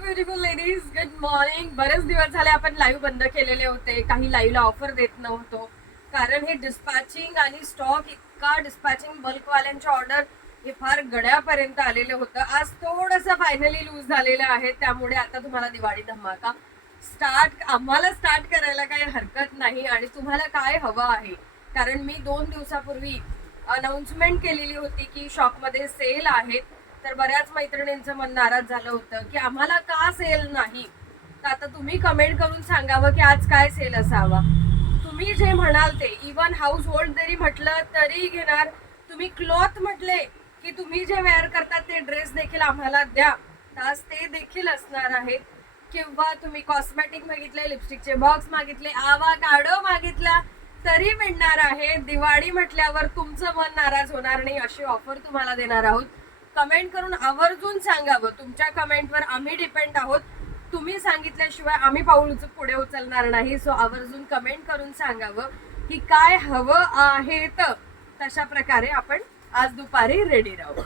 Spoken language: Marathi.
Beautiful ladies, good morning. बरेच दिवस झाले आपण लाईव्ह बंद केलेले होते, काही लाईव्हला ऑफर देत नव्हतो कारण हे डिस्पॅचिंग आणि स्टॉक इतका डिस्पॅचिंग बल्कवाल्यांचे ऑर्डर हे फार गड्यापर्यंत आलेलं होतं. आज थोडंसं फायनली लूज झालेलं आहे, त्यामुळे आता तुम्हाला दिवाळी धमाका आम्हाला स्टार्ट करायला काही हरकत नाही. आणि तुम्हाला काय हवं आहे, कारण मी 2 दिवसापूर्वी अनाउन्समेंट केलेली होती की शॉपमध्ये सेल आहेत, तर बऱ्याच मैत्रिणींचं मन नाराज झालं होतं की आम्हाला का सेल नाही. तर आता तुम्ही कमेंट करून सांगावं की आज काय सेल असावा. तुम्ही जे म्हणाल ते, इवन हाऊस होल्ड जरी म्हटलं तरी घेणार. तुम्ही क्लॉथ म्हटले की तुम्ही जे वेअर करतात ते ड्रेस देखील आम्हाला द्या, तर आज ते देखील असणार आहेत. किंवा तुम्ही कॉस्मेटिक मागितले, लिपस्टिकचे बॉक्स मागितले, आवाकाडो मागितला तरी मिळणार आहे. दिवाळी म्हटल्यावर तुमचं मन नाराज होणार नाही अशी ऑफर तुम्हाला देणार आहोत. कमेंट करून आवर्जून सांगावं. तुमच्या कमेंटवर आम्ही डिपेंड आहोत. तुम्ही सांगितल्याशिवाय आम्ही पाऊल पुढे उचलणार नाही. सो आवर्जून कमेंट करून सांगावं की काय हवं आहे. तर तशा प्रकारे आपण आज दुपारी रेडी राहू.